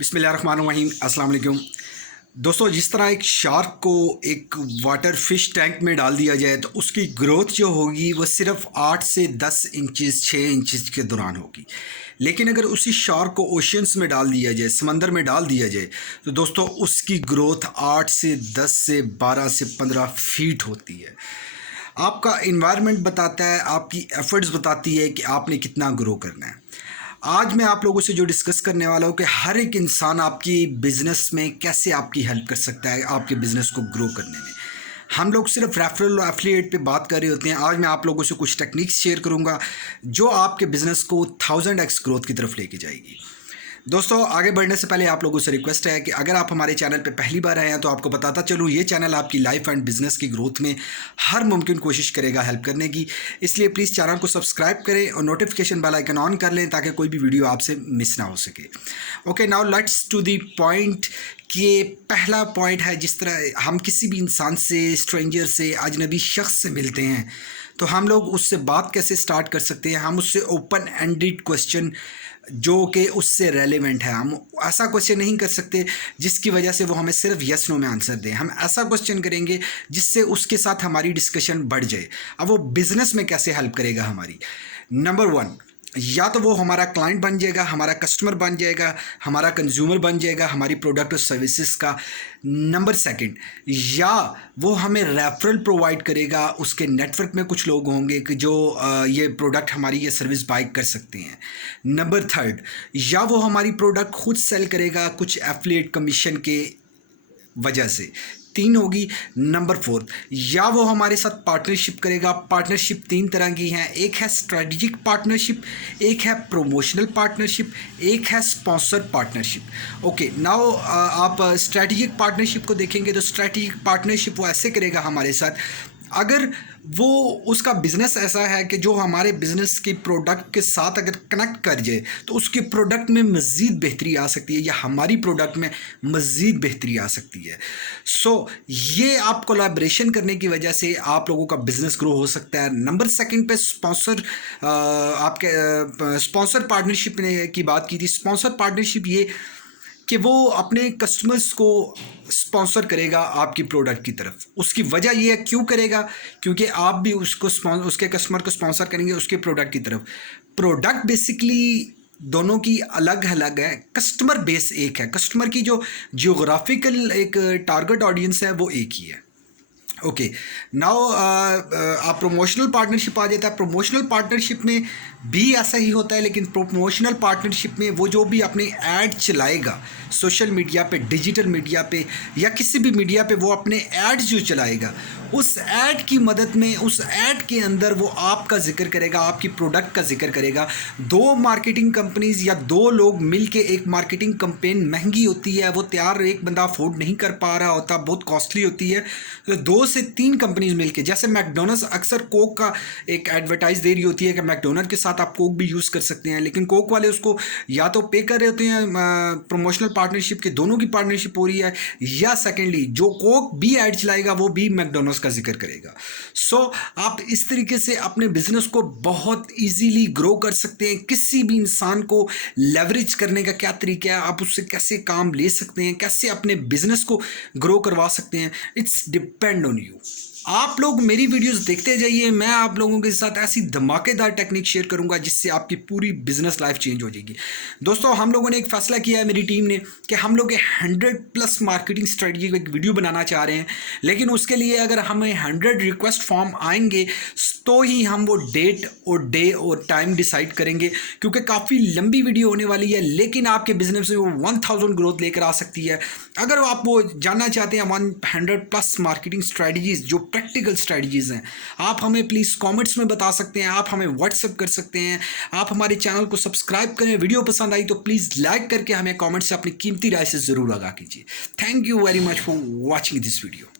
बिस्मिल्लाहिर्रहमानिर्रहीम, अस्सलाम वालेकुम। दोस्तों, जिस तरह एक शार्क को एक वाटर फिश टैंक में डाल दिया जाए तो उसकी ग्रोथ जो होगी वो सिर्फ 8 से 10 इंचेस 6 इंचेस के दौरान होगी। लेकिन अगर उसी शार्क को ओशियंस में डाल दिया जाए, समंदर में डाल दिया जाए, तो दोस्तों उसकी ग्रोथ 8 से 10 से 12 से 15 फीट होती है। आपका इन्वायरमेंट बताता है, आपकी एफर्ट्स बताती है कि आपने कितना ग्रो करना है। आज मैं आप लोगों से जो डिस्कस करने वाला हूँ कि हर एक इंसान आपकी बिज़नेस में कैसे आपकी हेल्प कर सकता है आपके बिज़नेस को ग्रो करने में। हम लोग सिर्फ रेफरल और एफिलिएट पे बात कर रहे होते हैं। आज मैं आप लोगों से कुछ टेक्निक्स शेयर करूँगा जो आपके बिज़नेस को 1000x ग्रोथ की तरफ लेके जाएगी। दोस्तों, आगे बढ़ने से पहले आप लोगों से रिक्वेस्ट है कि अगर आप हमारे चैनल पे पहली बार आए हैं तो आपको बताता चलूँ, ये चैनल आपकी लाइफ एंड बिजनेस की ग्रोथ में हर मुमकिन कोशिश करेगा हेल्प करने की। इसलिए प्लीज़ चैनल को सब्सक्राइब करें और नोटिफिकेशन बेल आइकन ऑन कर लें ताकि कोई भी वीडियो आपसे मिस ना हो सके। Okay, now let's to the point. कि पहला पॉइंट है, जिस तरह हम किसी भी इंसान से, स्ट्रेंजर से, अजनबी शख्स से मिलते हैं तो हम लोग उससे बात कैसे स्टार्ट कर सकते हैं। हम उससे ओपन एंडेड क्वेश्चन जो कि उससे रेलेवेंट है, हम ऐसा क्वेश्चन नहीं कर सकते जिसकी वजह से वो हमें सिर्फ यस नो में आंसर दें। हम ऐसा क्वेश्चन करेंगे जिससे उसके साथ हमारी डिस्कशन बढ़ जाए। अब वो बिज़नेस में कैसे हेल्प करेगा हमारी। नंबर 1, या तो वो हमारा क्लाइंट बन जाएगा, हमारा कस्टमर बन जाएगा, हमारा कंज्यूमर बन जाएगा हमारी प्रोडक्ट और सर्विसेज का। नंबर 2, या वो हमें रेफरल प्रोवाइड करेगा, उसके नेटवर्क में कुछ लोग होंगे कि जो ये प्रोडक्ट हमारी ये सर्विस बाय कर सकते हैं। नंबर 3, या वो हमारी प्रोडक्ट खुद सेल करेगा कुछ एफिलिएट कमीशन के वजह से। 3 होगी। नंबर 4, या वो हमारे साथ पार्टनरशिप करेगा। पार्टनरशिप 3 तरह की हैं, एक है स्ट्रेटजिक पार्टनरशिप, एक है प्रमोशनल पार्टनरशिप, एक है स्पॉन्सर पार्टनरशिप। ओके, नाउ आप स्ट्रेटजिक पार्टनरशिप को देखेंगे तो स्ट्रेटजिक पार्टनरशिप वो ऐसे करेगा हमारे साथ अगर वो उसका बिज़नेस ऐसा है कि जो हमारे बिज़नेस की प्रोडक्ट के साथ अगर कनेक्ट कर जाए तो उसके प्रोडक्ट में मज़ीद बेहतरी आ सकती है या हमारी प्रोडक्ट में मज़ीद बेहतरी आ सकती है। सो ये आप कोलैबोरेशन करने की वजह से आप लोगों का बिज़नेस ग्रो हो सकता है। नंबर 2 पे स्पॉन्सर, आपके स्पॉन्सर पार्टनरशिप की बात की थी। स्पॉन्सर पार्टनरशिप ये कि वो अपने कस्टमर्स को स्पॉन्सर करेगा आपकी प्रोडक्ट की तरफ। उसकी वजह ये है, क्यों करेगा? क्योंकि आप भी उसके कस्टमर को स्पॉन्सर करेंगे उसके प्रोडक्ट की तरफ। प्रोडक्ट बेसिकली दोनों की अलग अलग है, कस्टमर बेस एक है, कस्टमर की जो जियोग्राफिकल एक टारगेट ऑडियंस है वो एक ही है। ओके, नाउ आप प्रमोशनल पार्टनरशिप आ जाता है। प्रमोशनल पार्टनरशिप में भी ऐसा ही होता है, लेकिन प्रमोशनल पार्टनरशिप में वो जो भी अपने ऐड चलाएगा सोशल मीडिया पे, डिजिटल मीडिया पे या किसी भी मीडिया पे, वो अपने ऐड्स जो चलाएगा उस ऐड की मदद में, उस ऐड के अंदर वो आपका जिक्र करेगा, आपकी प्रोडक्ट का जिक्र करेगा। 2 मार्केटिंग कंपनीज या 2 लोग मिलके एक मार्केटिंग कैंपेन महंगी होती है, वो तैयार एक बंदा अफोर्ड नहीं कर पा रहा होता, बहुत कॉस्टली होती है। तो 2 से 3 कंपनीज मिलके, जैसे मैकडोनल्ड्स अक्सर कोक का एक एडवर्टाइज दे रही होती है कि मैकडोनल्ड के साथ आप कोक भी यूज़ कर सकते हैं, लेकिन कोक वाले उसको या तो पे कर रहे होते हैं प्रमोशनल पार्टनरशिप के, दोनों की पार्टनरशिप हो रही है, या सेकेंडली जो कोक भी ऐड चलाएगा वो भी मैकडोनल्ड्स का जिक्र करेगा। सो आप इस तरीके से अपने बिजनेस को बहुत इजीली ग्रो कर सकते हैं। किसी भी इंसान को लेवरेज करने का क्या तरीका है, आप उससे कैसे काम ले सकते हैं, कैसे अपने बिजनेस को ग्रो करवा सकते हैं, इट्स डिपेंड ऑन यू। आप लोग मेरी वीडियोस देखते जाइए, मैं आप लोगों के साथ ऐसी धमाकेदार टेक्निक शेयर करूंगा जिससे आपकी पूरी बिजनेस लाइफ चेंज हो जाएगी। दोस्तों, हम लोगों ने एक फैसला किया है, मेरी टीम ने, कि हम लोग 100+ मार्केटिंग स्ट्रेटजी का एक वीडियो बनाना चाह रहे हैं। लेकिन उसके लिए अगर हमें 100 रिक्वेस्ट फॉर्म आएंगे तो ही हम वो डेट और डे और टाइम डिसाइड करेंगे, क्योंकि काफ़ी लंबी वीडियो होने वाली है, लेकिन आपके बिजनेस में वो 1000 ग्रोथ लेकर आ सकती है। अगर आप वो जानना चाहते हैं 100+ मार्केटिंग स्ट्रेटजीज जो प्रैक्टिकल स्ट्रेटजीज हैं, आप हमें प्लीज़ कमेंट्स में बता सकते हैं, आप हमें व्हाट्सएप कर सकते हैं। आप हमारे चैनल को सब्सक्राइब करें। वीडियो पसंद आई तो प्लीज़ लाइक करके हमें कमेंट से अपनी कीमती राय से ज़रूर आगाह कीजिए। Thank you very much for watching this video.